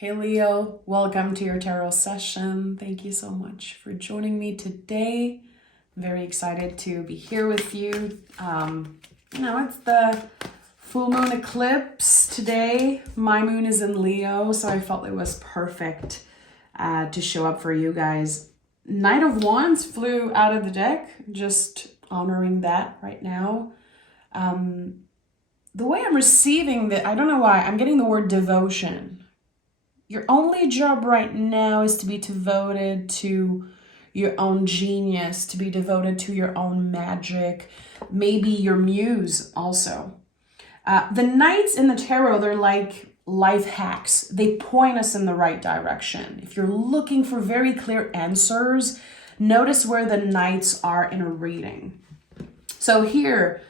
Hey Leo, welcome to your tarot session. Thank you so much for joining me today. I'm very excited to be here with you. It's the full moon eclipse today. My moon is in Leo, so I felt it was perfect to show up for you guys. Knight of Wands flew out of the deck, just honoring that right now. The way I'm receiving I don't know why, I'm getting the word devotion. Your only job right now is to be devoted to your own genius, to be devoted to your own magic, maybe your muse also. The knights in the tarot, they're like life hacks. They point us in the right direction. If you're looking for very clear answers, notice where the knights are in a reading. So here,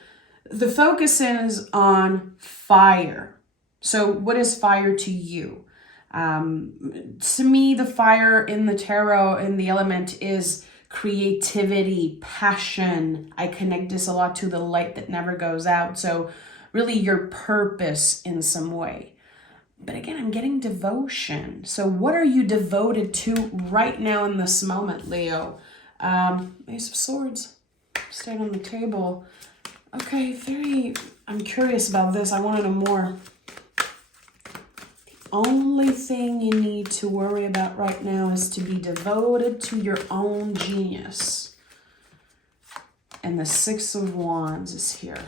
the focus is on fire. So what is fire to you? To me, the fire in the tarot, in the element, is creativity, passion. I connect this a lot to the light that never goes out. So really your purpose in some way. But again, I'm getting devotion. So what are you devoted to right now in this moment, Leo? Ace of Swords stayed on the table. Okay, I'm curious about this. I want to know more. Only thing you need to worry about right now is to be devoted to your own genius. And the Six of Wands is here.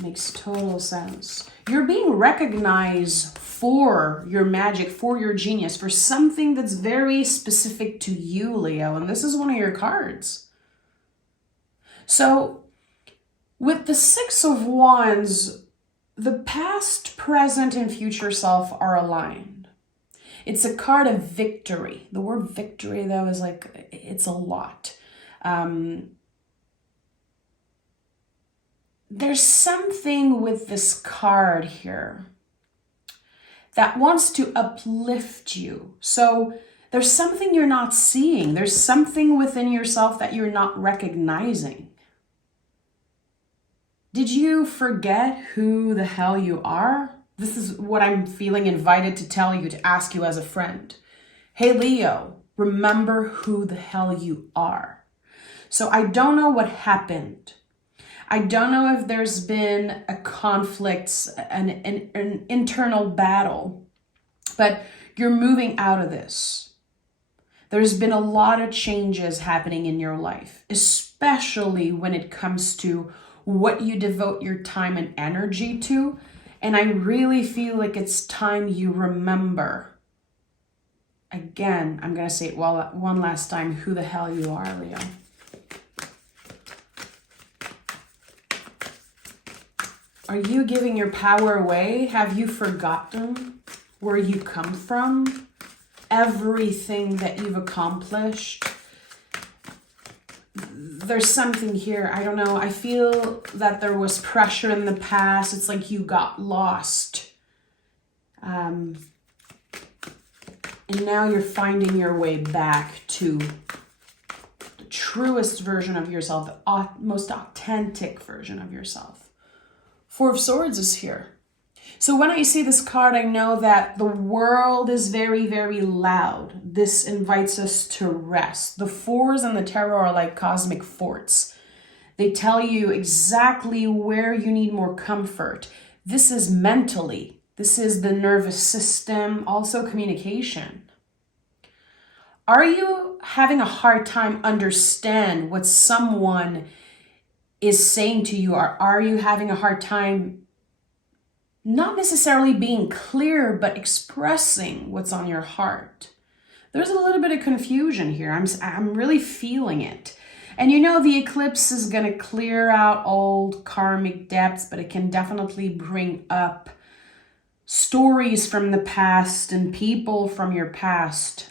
Makes total sense. You're being recognized for your magic, for your genius, for something that's very specific to you, Leo. And this is one of your cards. So with the Six of Wands, the past, present, and future self are aligned. It's a card of victory. The word victory, though, is like, it's a lot. There's something with this card here that wants to uplift you. So there's something you're not seeing. There's something within yourself that you're not recognizing. Did you forget who the hell you are? This is what I'm feeling invited to tell you, to ask you as a friend. Hey, Leo, remember who the hell you are. So I don't know what happened. I don't know if there's been a conflict, an internal battle, but you're moving out of this. There's been a lot of changes happening in your life, especially when it comes to what you devote your time and energy to. And I really feel like it's time you remember. Again, I'm going to say it one last time, who the hell you are, Leo. Are you giving your power away? Have you forgotten where you come from? Everything that you've accomplished? There's something here. I don't know. I feel that there was pressure in the past. It's like you got lost. And now you're finding your way back to the truest version of yourself, the most authentic version of yourself. Four of Swords is here. So when I see this card, I know that the world is very, very loud. This invites us to rest. The fours in the tarot are like cosmic forts. They tell you exactly where you need more comfort. This is mentally. This is the nervous system, also communication. Are you having a hard time understand what someone is saying to you? Or are you having a hard time not necessarily being clear, but expressing what's on your heart? There's a little bit of confusion here. I'm really feeling it. And you know, the eclipse is going to clear out old karmic debts, but it can definitely bring up stories from the past and people from your past.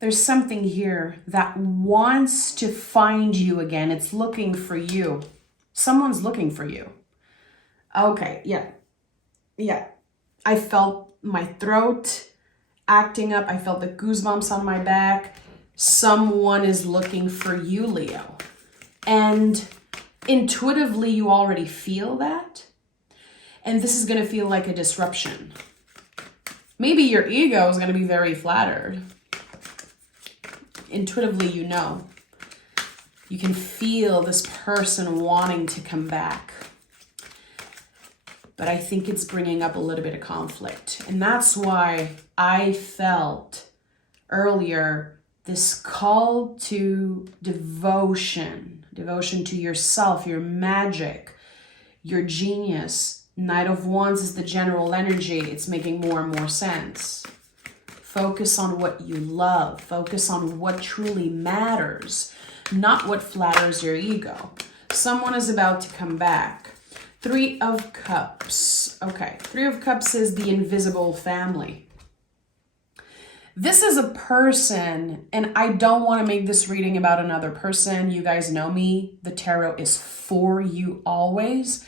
There's something here that wants to find you again. It's looking for you. Someone's looking for you. Okay, yeah. I felt my throat acting up. I felt the goosebumps on my back. Someone is looking for you, Leo. And intuitively, you already feel that. And this is going to feel like a disruption. Maybe your ego is going to be very flattered. Intuitively, you know. You can feel this person wanting to come back. But I think it's bringing up a little bit of conflict. And that's why I felt earlier this call to devotion. Devotion to yourself, your magic, your genius. Knight of Wands is the general energy. It's making more and more sense. Focus on what you love. Focus on what truly matters, not what flatters your ego. Someone is about to come back. 3 of Cups. Okay, 3 of Cups is the invisible family. This is a person, and I don't want to make this reading about another person. You guys know me. The tarot is for you always.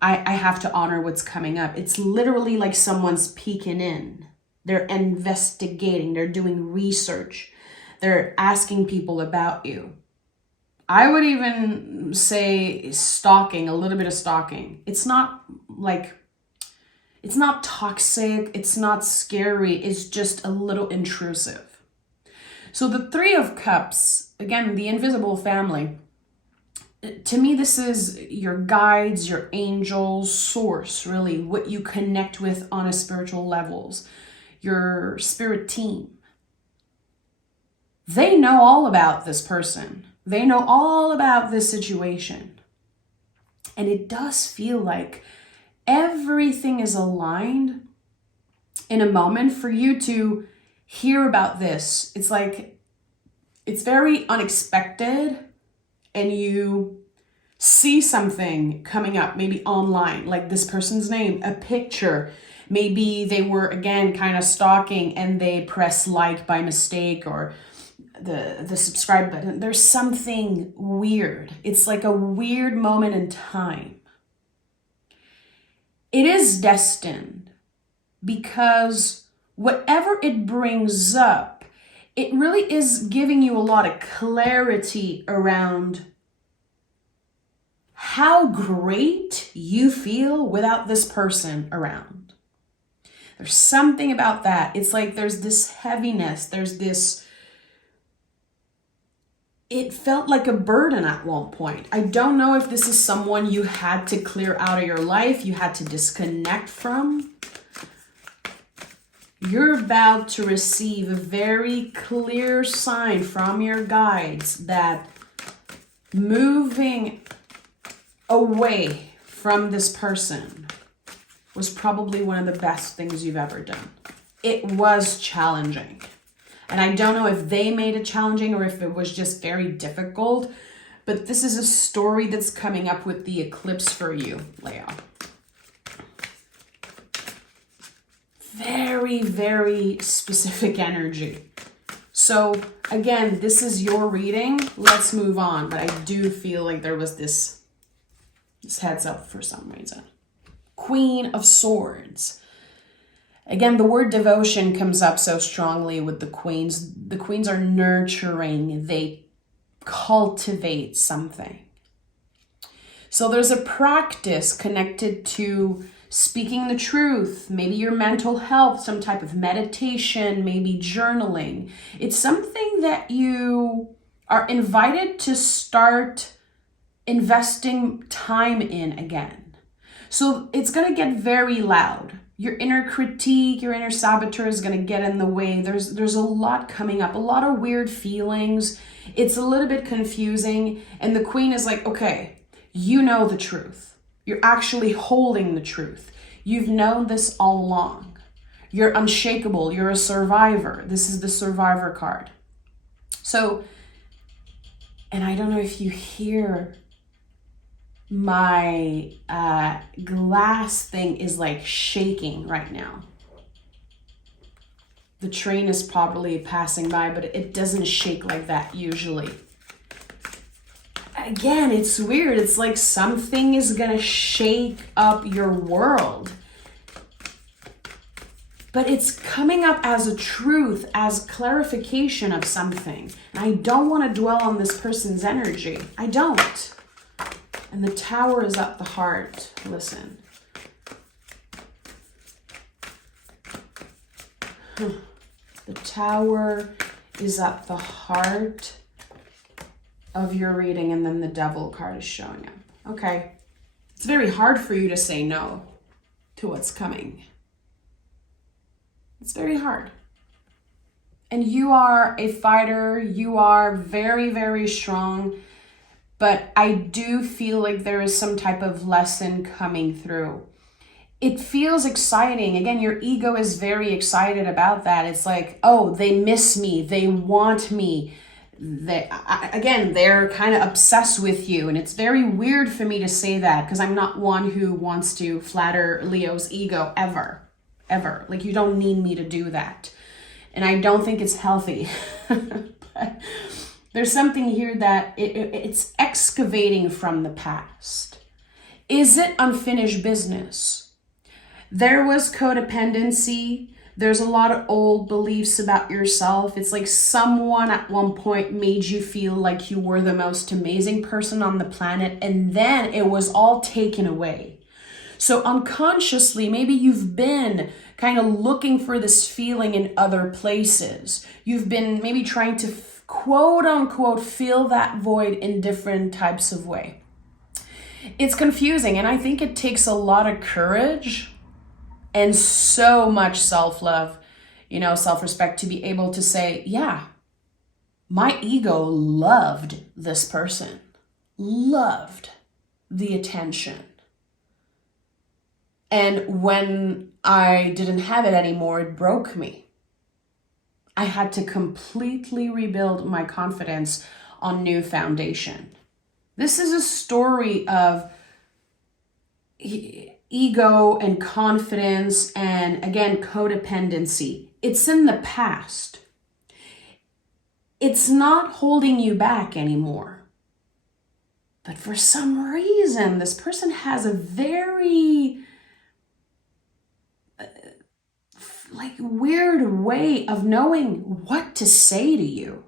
I have to honor what's coming up. It's literally like someone's peeking in. They're investigating. They're doing research. They're asking people about you. I would even say stalking, a little bit of stalking. It's not toxic. It's not scary. It's just a little intrusive. So the 3 of Cups, again, the invisible family. To me, this is your guides, your angels, source, really, what you connect with on a spiritual levels, your spirit team. They know all about this person. They know all about this situation. And it does feel like everything is aligned in a moment for you to hear about this. It's like, it's very unexpected. And you see something coming up, maybe online, like this person's name, a picture. Maybe they were, again, kind of stalking and they press like by mistake, or the subscribe button. There's something weird. It's like a weird moment in time. It is destined because whatever it brings up, it really is giving you a lot of clarity around how great you feel without this person around. There's something about that. It's like there's this heaviness. There's this, it felt like a burden at one point. I don't know if this is someone you had to clear out of your life, you had to disconnect from. You're about to receive a very clear sign from your guides that moving away from this person was probably one of the best things you've ever done. It was challenging. And I don't know if they made it challenging or if it was just very difficult, but this is a story that's coming up with the eclipse for you, Leo. Very, very specific energy. So again, this is your reading. Let's move on. But I do feel like there was this heads up for some reason. Queen of Swords. Again, the word devotion comes up so strongly with the queens. The queens are nurturing. They cultivate something. So there's a practice connected to speaking the truth, maybe your mental health, some type of meditation, maybe journaling. It's something that you are invited to start investing time in again. So it's going to get very loud. Your inner critique, your inner saboteur is going to get in the way. There's a lot coming up, a lot of weird feelings. It's a little bit confusing. And the queen is like, okay, you know the truth. You're actually holding the truth. You've known this all along. You're unshakable. You're a survivor. This is the survivor card. So, and I don't know if you hear my glass thing is like shaking right now. The train is probably passing by, but it doesn't shake like that usually. Again, it's weird. It's like something is gonna shake up your world. But it's coming up as a truth, as clarification of something. And I don't want to dwell on this person's energy. I don't. And the Tower is at the heart. Listen. The Tower is at the heart of your reading, and then the Devil card is showing up. Okay. It's very hard for you to say no to what's coming. It's very hard. And you are a fighter. You are very, very strong. But I do feel like there is some type of lesson coming through. It feels exciting. Again, your ego is very excited about that. It's like, oh, they miss me. They want me. They're kind of obsessed with you. And it's very weird for me to say that because I'm not one who wants to flatter Leo's ego ever. Like, you don't need me to do that. And I don't think it's healthy. But there's something here that it's excavating from the past. Is it unfinished business? There was codependency. There's a lot of old beliefs about yourself. It's like someone at one point made you feel like you were the most amazing person on the planet, and then it was all taken away. So unconsciously, maybe you've been kind of looking for this feeling in other places. You've been maybe trying to quote unquote fill that void in different types of way. It's confusing, and I think it takes a lot of courage and so much self-love, self-respect to be able to say, yeah, my ego loved this person, loved the attention. And when I didn't have it anymore, it broke me. I had to completely rebuild my confidence on new foundation. This is a story of ego and confidence and, again, codependency. It's in the past. It's not holding you back anymore. But for some reason, this person has a very weird way of knowing what to say to you.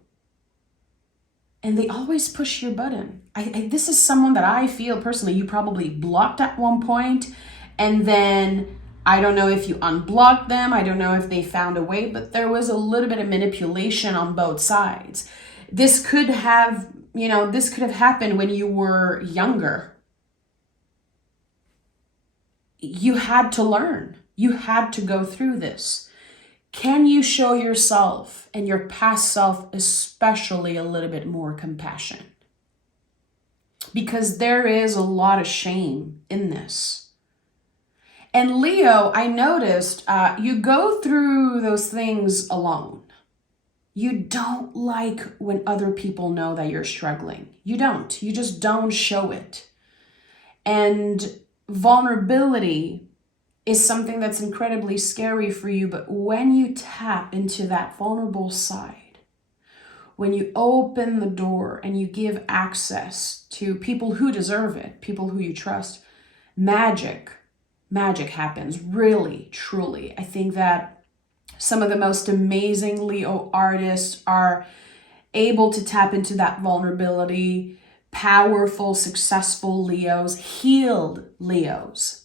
And they always push your button. This is someone that I feel personally you probably blocked at one point, and then I don't know if you unblocked them. I don't know if they found a way, but there was a little bit of manipulation on both sides. This could have happened when you were younger. You had to learn. You had to go through this. Can you show yourself and your past self especially a little bit more compassion? Because there is a lot of shame in this. And Leo, I noticed you go through those things alone. You don't like when other people know that you're struggling. You don't. You just don't show it. And vulnerability is something that's incredibly scary for you, but when you tap into that vulnerable side, when you open the door and you give access to people who deserve it, people who you trust, magic happens, really, truly. I think that some of the most amazing Leo artists are able to tap into that vulnerability. Powerful, successful Leos, healed Leos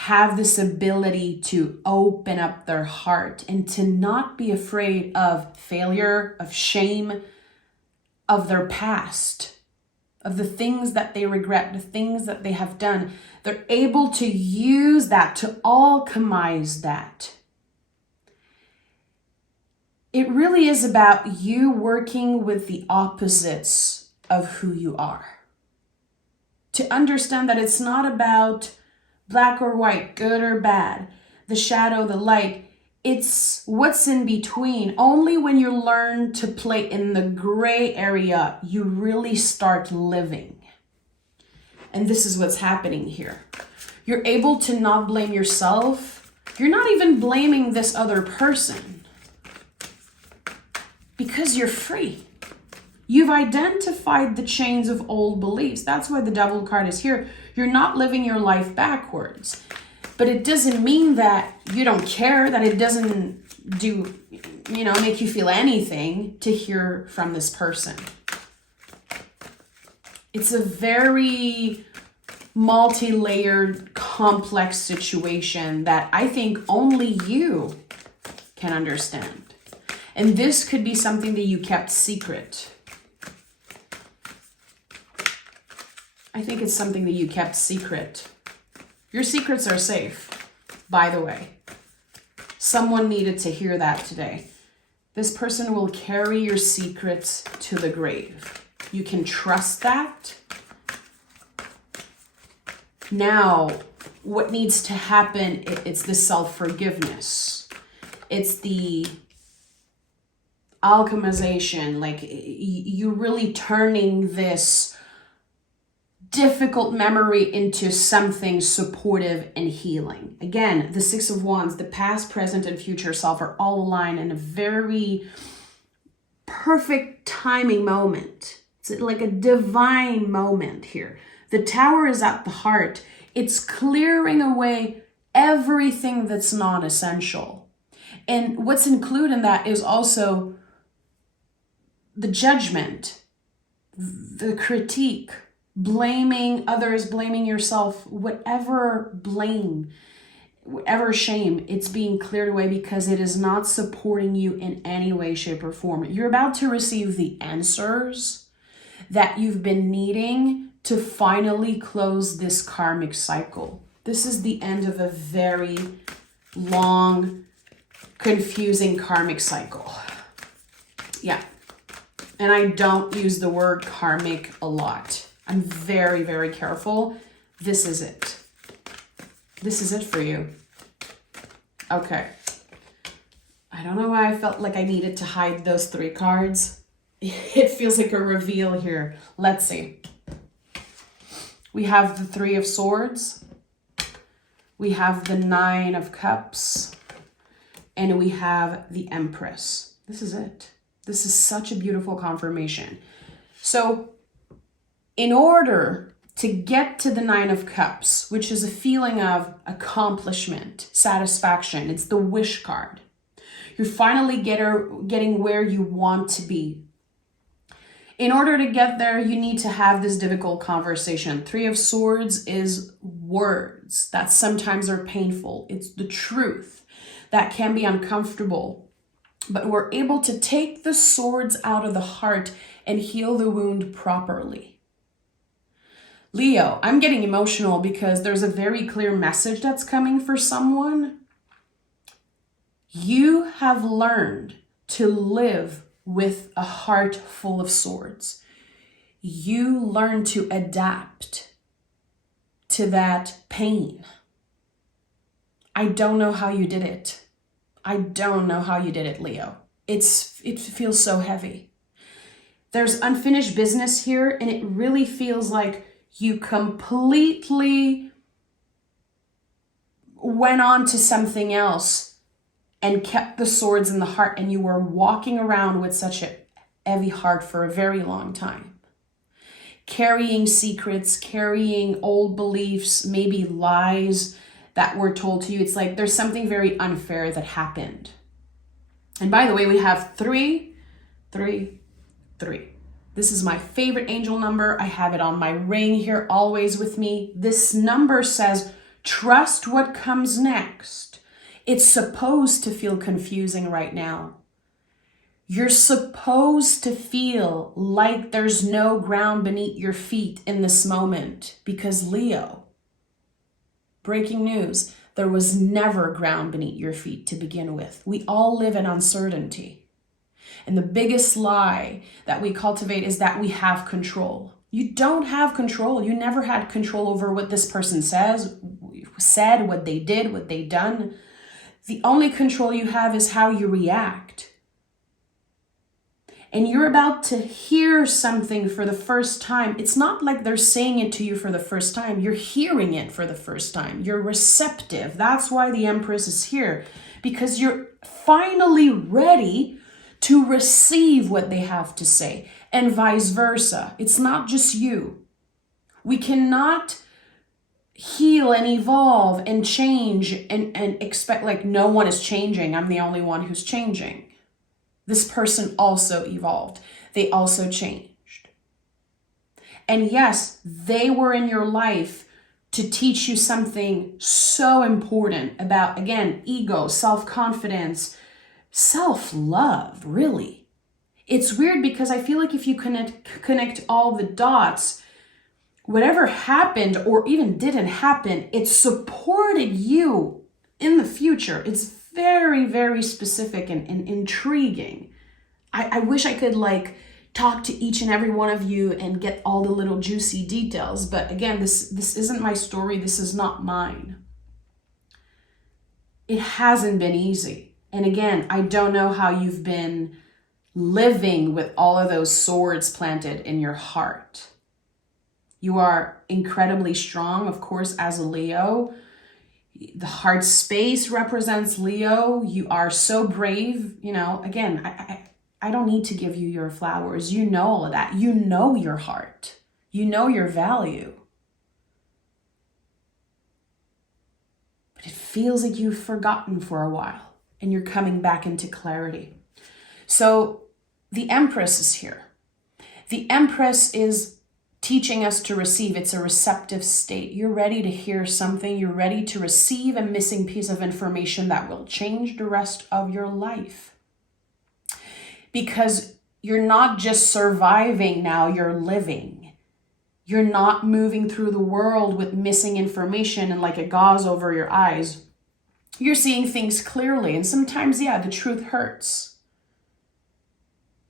have this ability to open up their heart and to not be afraid of failure, of shame, of their past, of the things that they regret, the things that they have done. They're able to use that, to alchemize that. It really is about you working with the opposites of who you are. To understand that it's not about black or white, good or bad, the shadow, the light. It's what's in between. Only when you learn to play in the gray area, you really start living. And this is what's happening here. You're able to not blame yourself. You're not even blaming this other person because you're free. You've identified the chains of old beliefs. That's why the Devil card is here. You're not living your life backwards. But it doesn't mean that you don't care, that it doesn't make you feel anything to hear from this person. It's a very multi-layered, complex situation that I think only you can understand. And this could be something that you kept secret. I think it's something that you kept secret. Your secrets are safe, by the way. Someone needed to hear that today. This person will carry your secrets to the grave. You can trust that. Now, what needs to happen, it's the self-forgiveness. It's the alchemization, like you really turning this difficult memory into something supportive and healing. Again, the Six of Wands, the past, present, and future self are all aligned in a very perfect timing moment. It's like a divine moment here. The Tower is at the heart. It's clearing away everything that's not essential. And what's included in that is also the judgment, the critique, blaming others, blaming yourself, whatever blame, whatever shame, it's being cleared away because it is not supporting you in any way, shape, or form. You're about to receive the answers that you've been needing to finally close this karmic cycle. This is the end of a very long, confusing karmic cycle. Yeah. And I don't use the word karmic a lot. I'm very, very careful. This is it. This is it for you. Okay. I don't know why I felt like I needed to hide those 3 cards. It feels like a reveal here. Let's see. We have the 3 of Swords. We have the 9 of Cups. And we have the Empress. This is it. This is such a beautiful confirmation. So, in order to get to the 9 of Cups, which is a feeling of accomplishment, satisfaction, it's the wish card. You're finally getting where you want to be. In order to get there, you need to have this difficult conversation. 3 of Swords is words that sometimes are painful. It's the truth that can be uncomfortable. But we're able to take the swords out of the heart and heal the wound properly. Leo, I'm getting emotional because there's a very clear message that's coming for someone. You have learned to live with a heart full of swords. You learn to adapt to that pain. I don't know how you did it. I don't know how you did it, Leo. It feels so heavy. There's unfinished business here, and it really feels like you completely went on to something else and kept the swords in the heart, and you were walking around with such a heavy heart for a very long time. Carrying secrets, carrying old beliefs, maybe lies that were told to you. It's like there's something very unfair that happened. And by the way, we have 3, 3, 3. This is my favorite angel number. I have it on my ring here, always with me. This number says, trust what comes next. It's supposed to feel confusing right now. You're supposed to feel like there's no ground beneath your feet in this moment because Leo, breaking news, there was never ground beneath your feet to begin with. We all live in uncertainty. And the biggest lie that we cultivate is that we have control. You don't have control. You never had control over what this person said, what they did, what they done. The only control you have is how you react. And you're about to hear something for the first time. It's not like they're saying it to you for the first time. You're hearing it for the first time. You're receptive. That's why the Empress is here, because you're finally ready to receive what they have to say, and vice versa. It's not just you. We cannot heal and evolve and change and expect like no one is changing. I'm the only one who's changing. This person also evolved. They also changed. And yes, they were in your life to teach you something so important about, again, ego, self-confidence, self-love, really. It's weird because I feel like if you connect all the dots, whatever happened or even didn't happen, it supported you in the future. It's very, very specific and intriguing. I wish I could like talk to each and every one of you and get all the little juicy details. But again, this isn't my story. This is not mine. It hasn't been easy. And again, I don't know how you've been living with all of those swords planted in your heart. You are incredibly strong, of course, as a Leo. The heart space represents Leo. You are so brave. You know, again, I don't need to give you your flowers. You know all of that. You know your heart. You know your value. But it feels like you've forgotten for a while and you're coming back into clarity. So the Empress is here. The Empress is teaching us to receive. It's a receptive state. You're ready to hear something. You're ready to receive a missing piece of information that will change the rest of your life. Because you're not just surviving now, you're living. You're not moving through the world with missing information and like a gauze over your eyes. You're seeing things clearly. And sometimes, yeah, the truth hurts.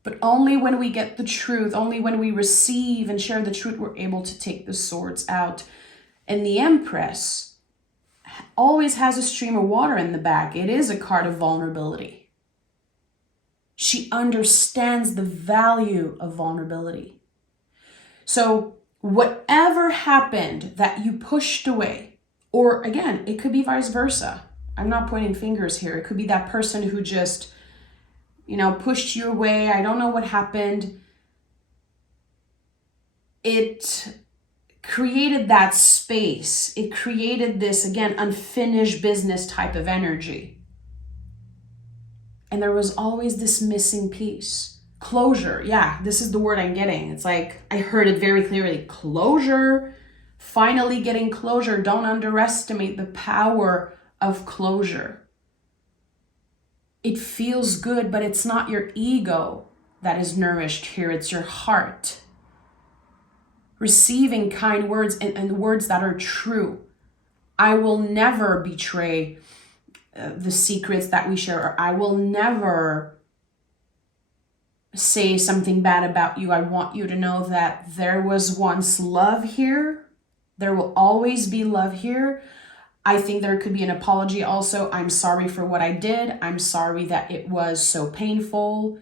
But only when we get the truth, only when we receive and share the truth, we're able to take the swords out. And the Empress always has a stream of water in the back. It is a card of vulnerability. She understands the value of vulnerability. So whatever happened that you pushed away, or again, it could be vice versa. I'm not pointing fingers here. It could be that person who just, pushed you away. I don't know what happened. It created that space. It created this, again, unfinished business type of energy. And there was always this missing piece. Closure. Yeah, this is the word I'm getting. It's like, I heard it very clearly. Closure. Finally getting closure. Don't underestimate the power of closure. It feels good, but it's not your ego that is nourished here. It's your heart. Receiving kind words and words that are true. I will never betray the secrets that we share, or I will never say something bad about you. I want you to know that there was once love here. There will always be love here. I think there could be an apology also. I'm sorry for what I did. I'm sorry that it was so painful.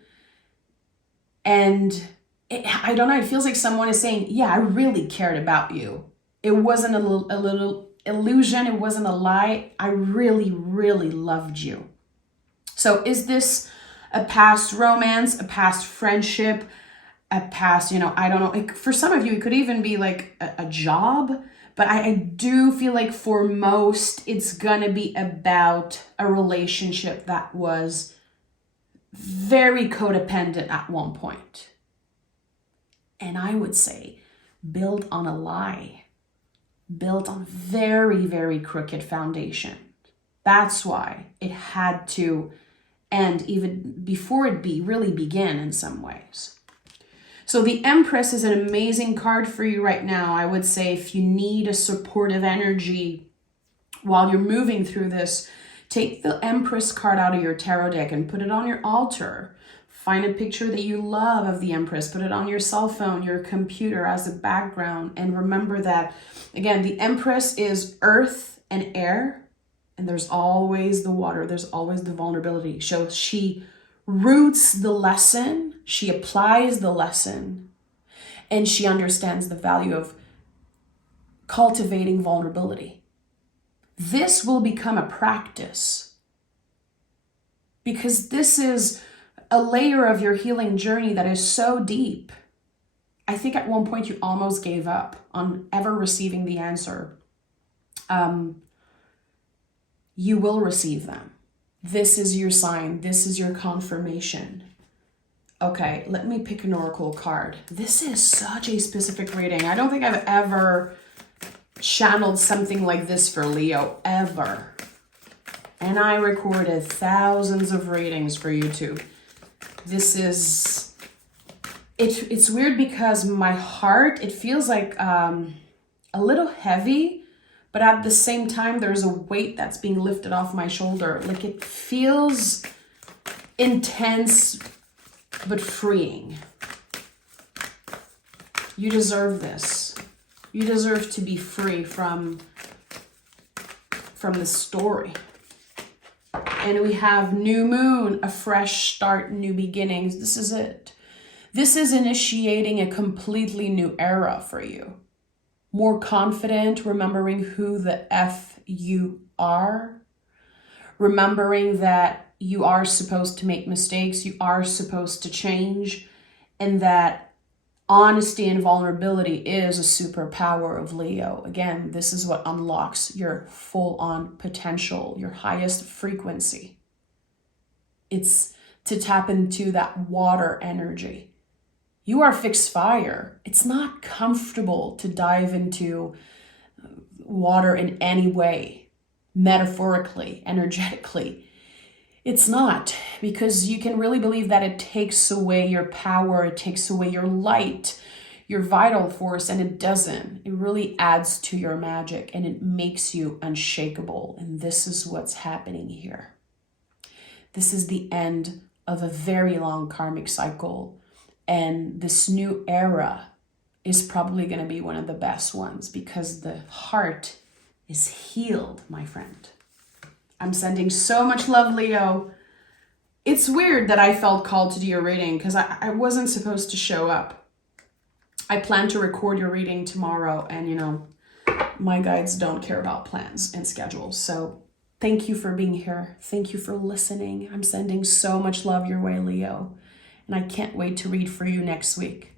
And I don't know, it feels like someone is saying, yeah, I really cared about you. It wasn't a little illusion. It wasn't a lie. I really, really loved you. So is this a past romance, a past friendship, a past, I don't know. For some of you, it could even be like a job. But I do feel like for most, it's gonna be about a relationship that was very codependent at one point. And I would say built on a lie, built on very, very crooked foundation. That's why it had to end even before it really began in some ways. So the Empress is an amazing card for you right now. I would say if you need a supportive energy while you're moving through this, take the Empress card out of your tarot deck and put it on your altar. Find a picture that you love of the Empress. Put it on your cell phone, your computer as a background. And remember that, again, the Empress is earth and air. And there's always the water. There's always the vulnerability. So she roots the lesson. She applies the lesson. And she understands the value of cultivating vulnerability. This will become a practice. Because this is a layer of your healing journey that is so deep. I think at one point you almost gave up on ever receiving the answer. You will receive them. This is your sign. This is your confirmation. Okay, let me pick an oracle card. This is such a specific reading. I don't think I've ever channeled something like this for Leo, ever. And I recorded thousands of readings for YouTube. This is, it's weird because my heart, it feels like a little heavy, but at the same time, there's a weight that's being lifted off my shoulder. Like it feels intense, but freeing. You deserve this. You deserve to be free from this story. And we have new moon, a fresh start, new beginnings. This is it. This is initiating a completely new era for you. More confident, remembering who the F you are. Remembering that you are supposed to make mistakes, you are supposed to change, and that honesty and vulnerability is a superpower of Leo. Again, this is what unlocks your full-on potential, your highest frequency. It's to tap into that water energy. You are fixed fire. It's not comfortable to dive into water in any way, metaphorically, energetically. It's not, because you can really believe that it takes away your power, it takes away your light, your vital force, and it doesn't. It really adds to your magic and it makes you unshakable. And this is what's happening here. This is the end of a very long karmic cycle. And this new era is probably going to be one of the best ones because the heart is healed, my friend. I'm sending so much love, Leo. It's weird that I felt called to do your reading because I wasn't supposed to show up. I plan to record your reading tomorrow and, you know, my guides don't care about plans and schedules. So thank you for being here. Thank you for listening. I'm sending so much love your way, Leo. And I can't wait to read for you next week.